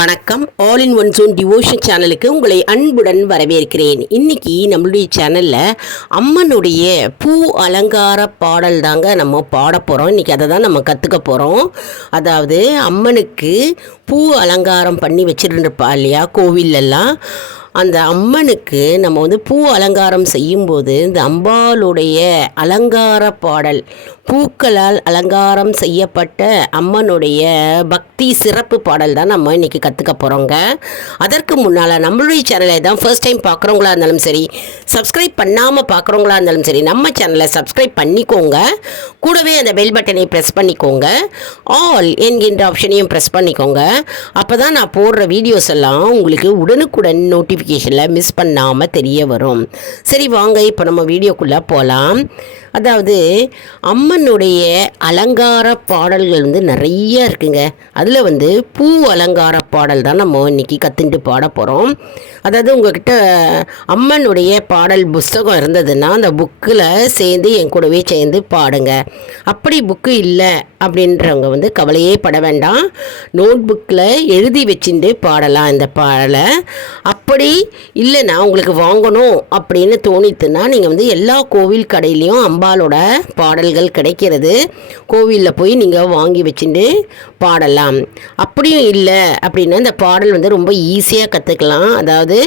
வணக்கம். All in one zone devotion சேனலுக்கு உங்களை அன்புடன் வரவேற்கிறேன். இன்னைக்கு நம்மளுடைய சேனலில் அம்மனுடைய பூ அலங்கார பாடல் தாங்க நம்ம பாட போகிறோம். இன்றைக்கி அதை தான் நம்ம கற்றுக்க போகிறோம். அதாவது அம்மனுக்கு பூ அலங்காரம் பண்ணி வச்சுருப்பா இல்லையா கோவிலெல்லாம், அந்த அம்மனுக்கு நம்ம பூ அலங்காரம் செய்யும்போது இந்த அம்பாளுடைய அலங்கார பாடல், பூக்களால் அலங்காரம் செய்யப்பட்ட அம்மனுடைய பக்தி சிறப்பு பாடல் தான் நம்ம இன்றைக்கி கற்றுக்க போகிறோங்க. அதற்கு முன்னால் நம்மளுடைய சேனலை தான் ஃபர்ஸ்ட் டைம் பார்க்குறவங்களா இருந்தாலும் சரி, சப்ஸ்கிரைப் பண்ணாமல் பார்க்குறவங்களா இருந்தாலும் சரி, நம்ம சேனலை சப்ஸ்கிரைப் பண்ணிக்கோங்க. கூடவே அந்த பெல் பட்டனை ப்ரெஸ் பண்ணிக்கோங்க. ஆல் என்கின்ற ஆப்ஷனையும் ப்ரெஸ் பண்ணிக்கோங்க. அப்போ தான் நான் போடுற வீடியோஸ் எல்லாம் உங்களுக்கு உடனுக்குடன் நோட்டிஃபிகேஷனில் மிஸ் பண்ணாமல் தெரிய வரும். சரி வாங்க, இப்போ நம்ம வீடியோக்குள்ளே போகலாம். அதாவது அம்மனுடைய அலங்கார பாடல்கள் நிறைய இருக்குங்க. அதில் பூ அலங்கார பாடல் தான் நம்ம இன்றைக்கி கற்றுட்டு பாட போகிறோம். அதாவது உங்கள்கிட்ட அம்மனுடைய பாடல் புஸ்தகம் இருந்ததுன்னா அந்த புக்கில் சேர்ந்து என் கூடவே சேர்ந்து பாடுங்க. அப்படி புக்கு இல்லை அப்படின்றவங்க கவலையே பட வேண்டாம், நோட் புக்கில் எழுதி வச்சுட்டு பாடலாம் இந்த பாடலை. அப்படி இல்லைன்னா உங்களுக்கு வாங்கணும் அப்படின்னு தோணித்துன்னா நீங்கள் எல்லா கோவில் கடையிலையும் அம்பாலோட பாடல்கள் கிடைக்கிறது, கோவிலில் போய் நீங்கள் வாங்கி வச்சுட்டு பாடலாம். அப்படியும் இல்லை அப்படின்னா இந்த பாடல் ரொம்ப ஈஸியாக கற்றுக்கலாம். அதாவது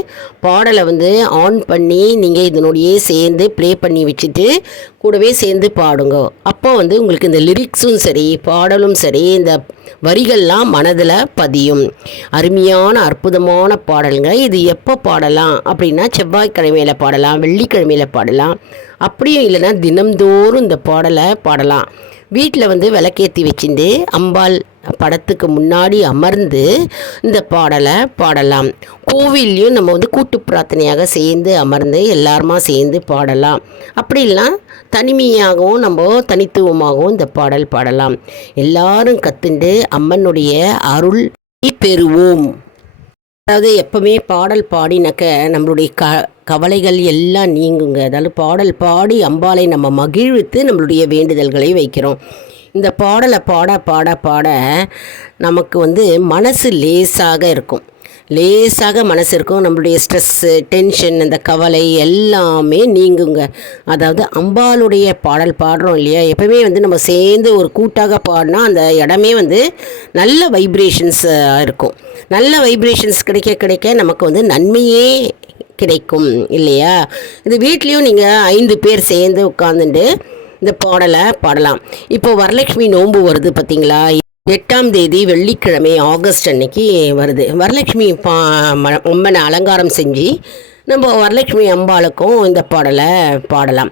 பாடலை ஆன் பண்ணி நீங்கள் இதனுடைய சேர்ந்து ப்ளே பண்ணி வச்சுட்டு கூடவே சேர்ந்து பாடுங்க. அப்போ உங்களுக்கு இந்த லிரிக்ஸும் சரி பாடலும் சரி இந்த வரிகள்லாம் மனதில் பதியும். அருமையான அற்புதமான பாடலுங்க. இது எப்போ பாடலாம் அப்படின்னா செவ்வாய்க்கிழமையில் பாடலாம், வெள்ளிக்கிழமையில் பாடலாம். அப்படியும் இல்லைன்னா தினம்தோறும் இந்த பாடலை பாடலாம். வீட்டில் விளக்கேற்றி வச்சுட்டு அம்பாள் படத்துக்கு முன்னாடி அமர்ந்து இந்த பாடலை பாடலாம். கோவில்லையும் நம்ம கூட்டு பிரார்த்தனையாக சேர்ந்து அமர்ந்து எல்லாருமா சேர்ந்து பாடலாம். அப்படி இல்லைனா தனிமையாகவும் நம்ம தனித்துவமாகவும் இந்த பாடல் பாடலாம். எல்லாரும் கற்றுண்டு அம்மனுடைய அருள் பெறுவோம். அதாவது எப்பவுமே பாடல் பாடினாக்க நம்மளுடைய கவலைகள் எல்லாம் நீங்குங்க. அதாவது பாடல் பாடி அம்பாளை நம்ம மகிழ்வித்து நம்மளுடைய வேண்டுதல்களை வைக்கிறோம். இந்த பாடலை பாட பாட பாட நமக்கு மனசு லேசாக இருக்கும். மனசு இருக்கும். நம்மளுடைய ஸ்ட்ரெஸ்ஸு, டென்ஷன், அந்த கவலை எல்லாமே நீங்குங்க. அதாவது அம்பாளுடைய பாடல் பாடுறோம் இல்லையா, எப்பவுமே நம்ம சேர்ந்து ஒரு கூட்டாக பாடினா அந்த இடமே நல்ல வைப்ரேஷன்ஸ் இருக்கும். நல்ல வைப்ரேஷன்ஸ் கிடைக்க கிடைக்க நமக்கு நன்மையே கிடைக்கும் இல்லையா. இது வீட்லேயும் நீங்கள் 5 பேர் சேர்ந்து உட்காந்துட்டு இந்த பாடலை பாடலாம். இப்போ வரலட்சுமி நோன்பு வருது பார்த்தீங்களா, 8ஆம் தேதி வெள்ளிக்கிழமை ஆகஸ்ட் அன்னைக்கு வருது. வரலட்சுமி அம்மனை அலங்காரம் செஞ்சு நம்ம வரலட்சுமி அம்பாளுக்கும் இந்த பாடலை பாடலாம்.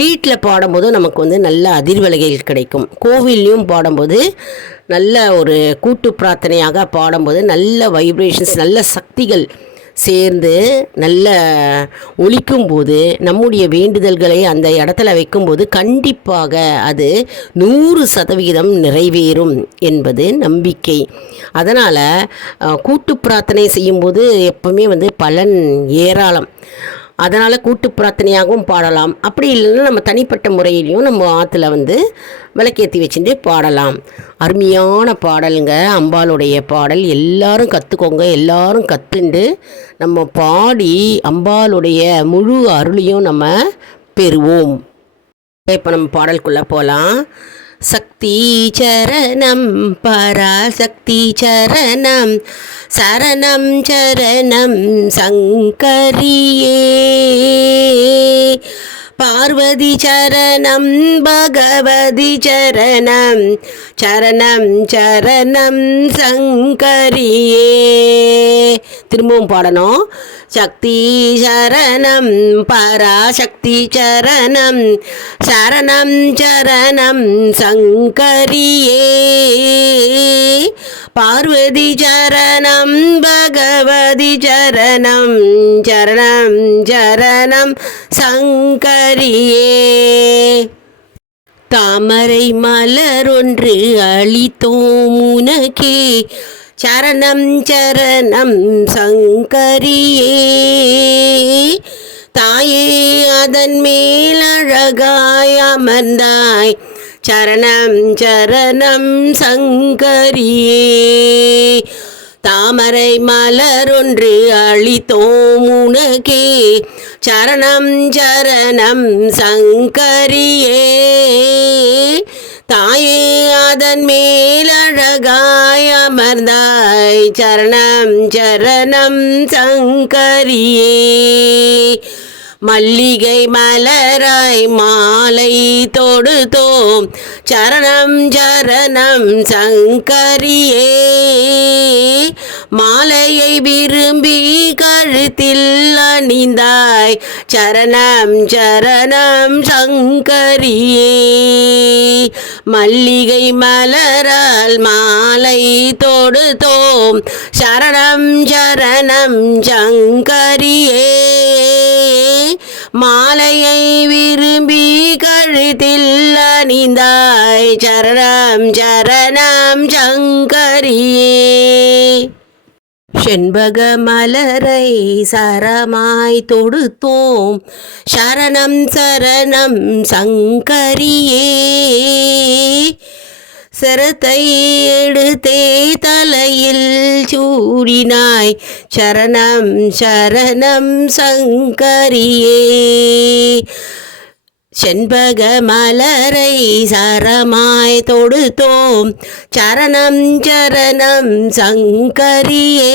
வீட்டில் பாடும்போது நமக்கு நல்ல அதிர்வலைகள் கிடைக்கும். கோவில்லையும் பாடும்போது நல்ல ஒரு கூட்டு பிரார்த்தனையாக பாடும்போது நல்ல வைப்ரேஷன்ஸ், நல்ல சக்திகள் சேர்ந்து நல்ல ஒலிக்கும்போது நம்முடைய வேண்டுதல்களை அந்த இடத்துல வைக்கும்போது கண்டிப்பாக அது 100% நிறைவேறும் என்பது நம்பிக்கை. அதனால் கூட்டு பிரார்த்தனை செய்யும்போது எப்பவுமே பலன் ஏராளம். அதனால் கூட்டு பிரார்த்தனையாகவும் பாடலாம். அப்படி இல்லைன்னா நம்ம தனிப்பட்ட முறையிலையும் நம்ம ஆற்றுல விளக்கேற்றி வச்சுட்டு பாடலாம். அருமையான பாடலுங்க அம்பாளுடைய பாடல். எல்லாரும் கற்றுக்கோங்க. எல்லாரும் கற்றுண்டு நம்ம பாடி அம்பாளுடைய முழு அருளையும் நம்ம பெறுவோம். இப்போ நம்ம பாடலுக்குள்ளே போகலாம். சக்தி சரணம் பராசக்தி சரணம் சரணம் சரணம் சங்கரியே பார்வதி சரணம் பகவதி சரணம் சரணம் சரணம் சங்கரியே. திரும்பவும் பாடணும். சக்தி சரணம் பராசக்தி சரணம் சரணம் சரணம் சங்கரியே பார்வதி சரணம் பகவதி சரணம் சரணம் சரணம் சங்கரியே. தாமரை மலர் ஒன்று அளித்தோம் உனக்கே சரணம் சரணம் சங்கரியே தாயே அதன் மேல் அழகாய் அமர்ந்தாய் சரணம் சரணம் சங்கரியே தாமரை மலரொன்று அளித்தோம் உனக்கே சரணம் சரணம் சங்கரியே. தாயே அதன் மேலழகாய் அமர்ந்தாய் சரணம் சரணம் சங்கரியே. மல்லிகை மலராய் மாலை தொடுத்தோம் சரணம் சரணம் சங்கரியே. மாலையை விரும்பி கழுத்தில் அணிந்தாய் சரணம் சரணம் சங்கரியே. மல்லிகை மலரால் மாலை தொடுத்தோம் சரணம் சரணம் சங்கரியே. மாலையை விரும்பி கழுத்தில் அணிந்தாய் சரணம் சரணம் சங்கரியே. செண்பக மலரை சரமாய் தொடுத்தோம் சரணம் சரணம் சங்கரியே. சரத்தை எடுத்தே தலையில் சூடினாய் சரணம் சரணம் சங்கரியே. செண்பக மலரை சரமாய் தொடுத்தோம் சரணம் சரணம் சங்கரியே.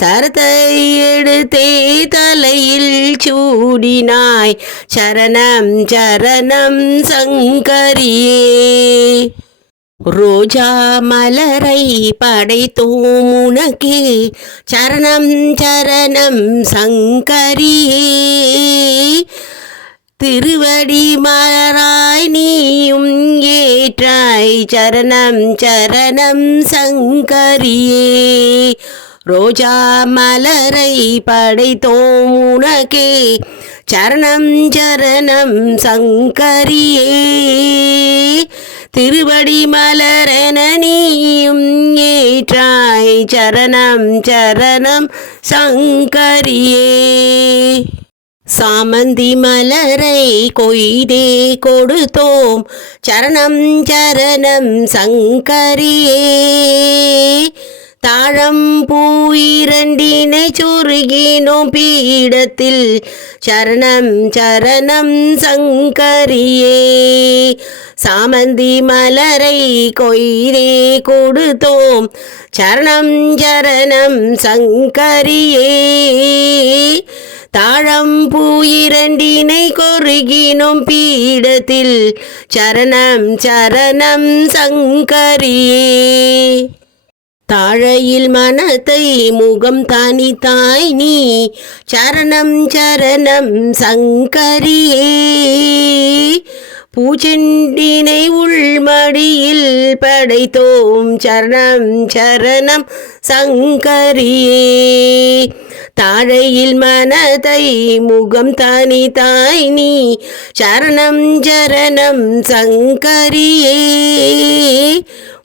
சரத்தை எடுத்தே தலையில் சூடினாய் சரணம் சரணம் சங்கரியே. ரோஜா மலரை படைத்தோம் உனக்கே சரணம் சரணம் சங்கரியே. திருவடி மலராய் நீயும் ஏற்றாய் சரணம் சரணம் சங்கரியே. ரோஜா மலரை படைத்தோம் உனக்கே சரணம் சரணம் சங்கரியே. திருவடி மலரென நீயும் ஏற்றாய் சரணம் சரணம் சங்கரியே. சாமந்தி மலரை கொய்தே கொடுத்தோம் சரணம் சரணம் சங்கரியே. தாழம் பூ இரண்டினை சொருகினோம் பீடத்தில் சரணம் சரணம் சங்கரியே. சாமந்தி மலரை கொய்தே கொடுத்தோம் சரணம் சரணம் சங்கரியே. தாழம் பூ இரண்டினை கொருகினோம் பீடத்தில் சரணம் சரணம் சங்கரியே. தாழையில் மனத்தை முகம் தனித்தாய் நீ சரணம் சரணம் சங்கரியே. பூச்செண்டினை உள்மடியில் படைத்தோம் சரணம் சரணம் சங்கரியே. தாழையில் மனதை முகம் தனித்தாய் நீ சரணம் சரணம் சங்கரியே.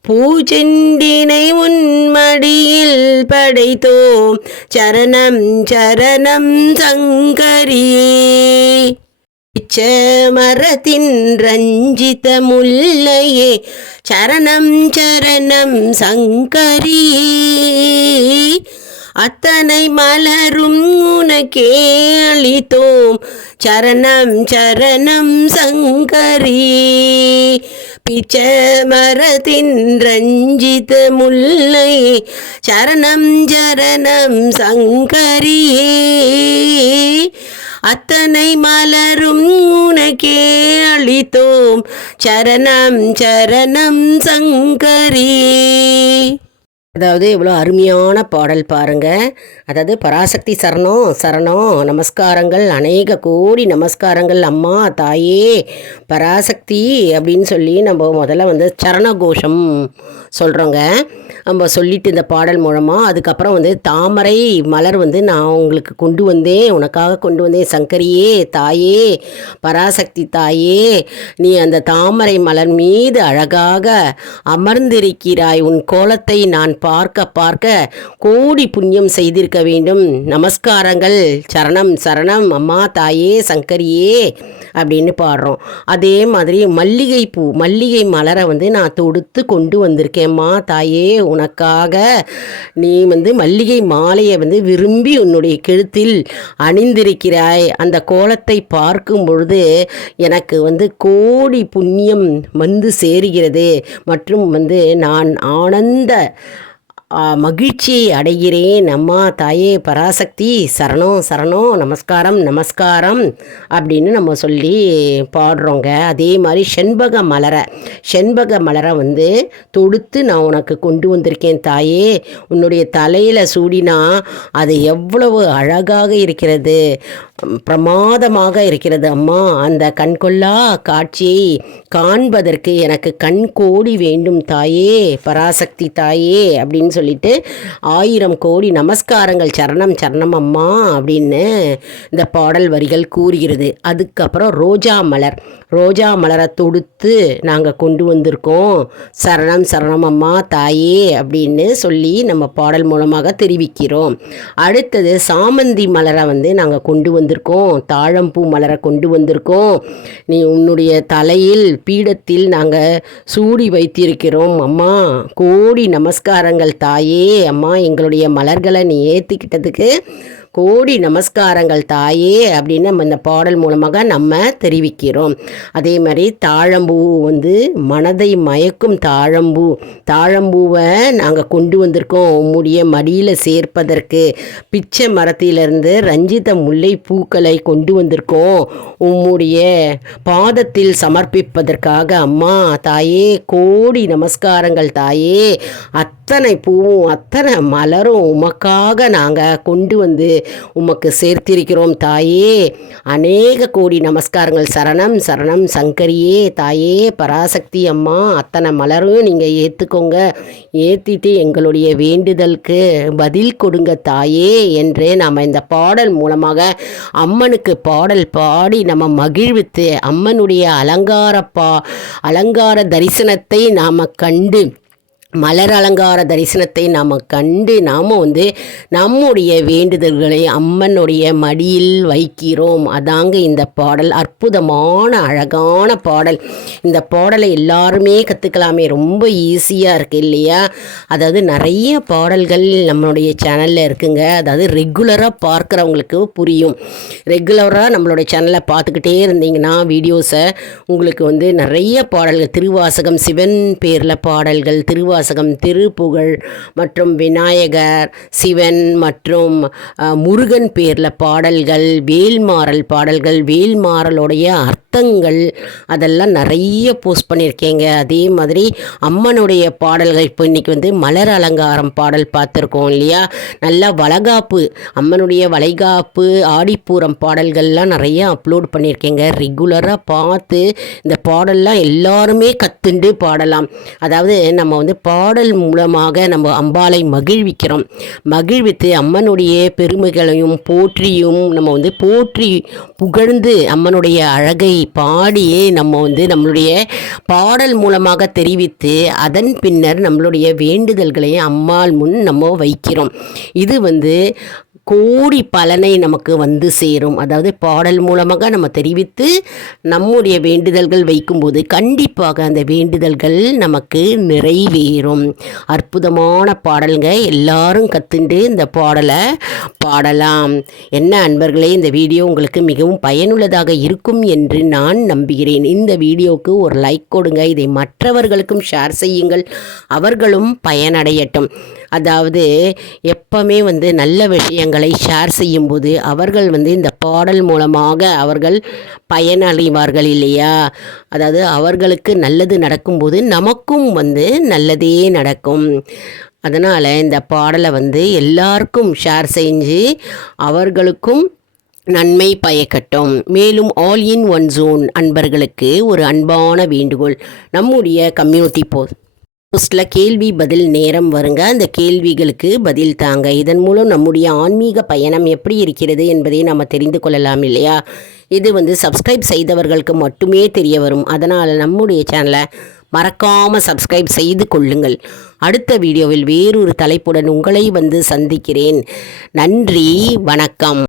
பூச்செண்டினை உன்மடியில் படைத்தோம் சரணம் சரணம் சங்கரியே. பிச்ச மரத்தின் ரஞ்சித முல்லையே சரணம் சரணம் சங்கரியே. அத்தனை மலரும் உனக்கே அளித்தோம் சரணம் சரணம் சங்கரியே. பிச்ச மரத்தின் ரஞ்சித முல்லையே சரணம் சரணம் சங்கரியே. அத்தனை மலரும் உனக்கே அளித்தோம் சரணம் சரணம் சங்கரியே. அதாவது எவ்வளோ அருமையான பாடல் பாருங்க. அதாவது பராசக்தி சரணம் சரணம் நமஸ்காரங்கள், அநேக கோடி நமஸ்காரங்கள் அம்மா தாயே பராசக்தி அப்படின்னு சொல்லி நம்ம முதல்ல வந்து சரண கோஷம் சொல்கிறோங்க. நம்ம சொல்லிட்டு இந்த பாடல் மூலமாக அதுக்கப்புறம் வந்து தாமரை மலர் வந்து நான் உங்களுக்கு கொண்டு வந்தேன், உனக்காக கொண்டு வந்தேன் சங்கரியே தாயே பராசக்தி தாயே, நீ அந்த தாமரை மலர் மீது அழகாக அமர்ந்திருக்கிறாய், உன் கோலத்தை நான் பார்க்க பார்க்க கோடி புண்ணியம் செய்திருக்க வேண்டும், நமஸ்காரங்கள் சரணம் சரணம் அம்மா தாயே சங்கரியே அப்படின்னு பாடுறோம். அதே மாதிரி மல்லிகை மலரை வந்து நான் தொடுத்து கொண்டு வந்திருக்கேன் வந்திருக்கேம்மா தாயே, உனக்காக நீ மல்லிகை மாலையை விரும்பி உன்னுடைய கழுத்தில் அணிந்திருக்கிறாய். அந்த கோலத்தை பார்க்கும் பொழுது எனக்கு கோடி புண்ணியம் சேருகிறது மற்றும் நான் ஆனந்த மகிழ்ச்சியை அடைகிறேன். அம்மா தாயே பராசக்தி சரணம் சரணம், நமஸ்காரம் நமஸ்காரம் அப்படின்னு நம்ம சொல்லி பாடுறோங்க. அதே மாதிரி செண்பக மலரை தொடுத்து நான் உனக்கு கொண்டு வந்திருக்கேன் தாயே. உன்னுடைய தலையில் சூடினா அது எவ்வளவு அழகாக இருக்கிறது, பிரமாதமாக இருக்கிறது அம்மா. அந்த கண்கொள்ளா காட்சியை காண்பதற்கு எனக்கு கண் கோடி வேண்டும் தாயே, பராசக்தி தாயே அப்படின்னு சொல்லிட்டு 1000 கோடி நமஸ்காரங்கள், சரணம் சரணம் அம்மா அப்படின்னு இந்த பாடல் வரிகள் கூறுகிறது. அதுக்கப்புறம் ரோஜா மலரை தொடுத்து நாங்கள் கொண்டு வந்திருக்கோம், சரணம் சரணம் அம்மா தாயே அப்படின்னு சொல்லி நம்ம பாடல் மூலமாக தெரிவிக்கிறோம். அடுத்தது சாமந்தி மலரை நாங்கள் கொண்டு வந்திருக்கோம், தாழம்பூ மலரை கொண்டு வந்திருக்கோம். நீ உன்னுடைய தலையில் பீடத்தில் நாங்கள் சூடி வைத்திருக்கிறோம் அம்மா, கோடி நமஸ்காரங்கள் தாயே. அம்மா எங்களுடைய மலர்களை நீ ஏற்றிக்கிட்டதுக்கு கோடி நமஸ்காரங்கள் தாயே அப்படின்னு நம்ம இந்த பாடல் மூலமாக நம்ம தெரிவிக்கிறோம். அதே மாதிரி தாழம்பூ மனதை மயக்கும் தாழம்பூவை நாங்கள் கொண்டு வந்திருக்கோம் உம்முடைய மடியில் சேர்ப்பதற்கு. பிச்சை மரத்திலிருந்து ரஞ்சித முல்லை பூக்களை கொண்டு வந்திருக்கோம் உம்முடைய பாதத்தில் சமர்ப்பிப்பதற்காக. அம்மா தாயே கோடி நமஸ்காரங்கள் தாயே. அத்தனை பூவும் அத்தனை மலரும் உமக்காக நாங்கள் கொண்டு உமக்கு சேர்த்திருக்கிறோம் தாயே. அநேக கோடி நமஸ்காரங்கள், சரணம் சரணம் சங்கரியே தாயே பராசக்தி அம்மா. அத்தனை மலரும் நீங்கள் ஏற்றுக்கோங்க, ஏற்றிட்டு எங்களுடைய வேண்டுதலுக்கு பதில் கொடுங்க தாயே என்று நாம் இந்த பாடல் மூலமாக அம்மனுக்கு பாடல் பாடி நம்ம மகிழ்வித்து அம்மனுடைய அலங்கார தரிசனத்தை நாம் கண்டு, மலர் அலங்கார தரிசனத்தை நாம் கண்டு நாம் நம்முடைய வேண்டுதல்களை அம்மனுடைய மடியில் வைக்கிறோம். அதாங்க இந்த பாடல். அற்புதமான அழகான பாடல். இந்த பாடலை எல்லாருமே கற்றுக்கலாமே, ரொம்ப ஈஸியாக இருக்குது இல்லையா? அதாவது நிறைய பாடல்கள் நம்மளுடைய சேனலில் இருக்குங்க. அதாவது ரெகுலராக பார்க்குறவங்களுக்கு புரியும். ரெகுலராக நம்மளுடைய சேனலை பார்த்துக்கிட்டே இருந்தீங்கன்னா வீடியோஸை உங்களுக்கு நிறைய பாடல்கள், திருவாசகம் சிவன் பேரில் பாடல்கள், திருப்புகழ் மற்றும் விநாயகர், சிவன் மற்றும் முருகன் பேரில் பாடல்கள், வேல்மாறலுடைய அர்த்தங்கள் அதெல்லாம் நிறைய போஸ்ட் பண்ணியிருக்கேங்க. அதே மாதிரி அம்மனுடைய பாடல்கள் இப்போ இன்றைக்கி மலர் அலங்காரம் பாடல் பார்த்துருக்கோம் இல்லையா? நல்லா வளைகாப்பு, அம்மனுடைய வளைகாப்பு, ஆடிப்பூரம் பாடல்கள்லாம் நிறைய அப்லோட் பண்ணியிருக்கேங்க. ரெகுலராக பார்த்து இந்த பாடல்லாம் எல்லாருமே கற்றுண்டு பாடலாம். அதாவது நம்ம பாடல் மூலமாக நம்ம அம்பாளை மகிழ்வித்து அம்மனுடைய பெருமைகளையும் போற்றியும் நம்ம போற்றி புகழ்ந்து அம்மனுடைய அழகை பாடியே நம்ம நம்மளுடைய பாடல் மூலமாக தெரிவித்து அதன் பின்னர் நம்மளுடைய வேண்டுதல்களை அம்மாள் முன் நம்ம வைக்கிறோம். இது கோடி பலனை நமக்கு சேரும். அதாவது பாடல் மூலமாக நம்ம தெரிவித்து நம்முடைய வேண்டுதல்கள் வைக்கும்போது கண்டிப்பாக அந்த வேண்டுதல்கள் நமக்கு நிறைவேறும். அற்புதமான பாடல்ங்க. எல்லாரும் கற்றுண்டு இந்த பாடலை பாடலாம். என்ன அன்பர்களே, இந்த வீடியோ உங்களுக்கு மிகவும் பயனுள்ளதாக இருக்கும் என்று நான் நம்புகிறேன். இந்த வீடியோவுக்கு ஒரு லைக் கொடுங்க. இதை மற்றவர்களுக்கும் ஷேர் செய்யுங்கள், அவர்களும் பயனடையட்டும். அதாவது எப்பவுமே நல்ல விஷயங்களை ஷேர் செய்யும்போது அவர்கள் இந்த பாடல் மூலமாக அவர்கள் பயனடைவார்கள் இல்லையா? அதாவது அவர்களுக்கு நல்லது நடக்கும்போது நமக்கும் நல்லதே நடக்கும். அதனால் இந்த பாடலை எல்லாருக்கும் ஷேர் செஞ்சு அவர்களுக்கும் நன்மை பயக்கட்டும். மேலும் ஆல் இன் ஒன் ஜோன் அன்பர்களுக்கு ஒரு அன்பான வேண்டுகோள். நம்முடைய கம்யூனிட்டி போஸ்ட்டில் கேள்வி பதில் நேரம் வருங்க. அந்த கேள்விகளுக்கு பதில் தாங்க. இதன் மூலம் நம்முடைய ஆன்மீக பயணம் எப்படி இருக்கிறது என்பதை நம்ம தெரிந்து கொள்ளலாம் இல்லையா? இது சப்ஸ்கிரைப் செய்தவர்களுக்கு மட்டுமே தெரிய வரும். அதனால் நம்முடைய சேனலை மறக்காமல் சப்ஸ்கிரைப் செய்து கொள்ளுங்கள். அடுத்த வீடியோவில் வேறொரு தலைப்புடன் உங்களை சந்திக்கிறேன். நன்றி, வணக்கம்.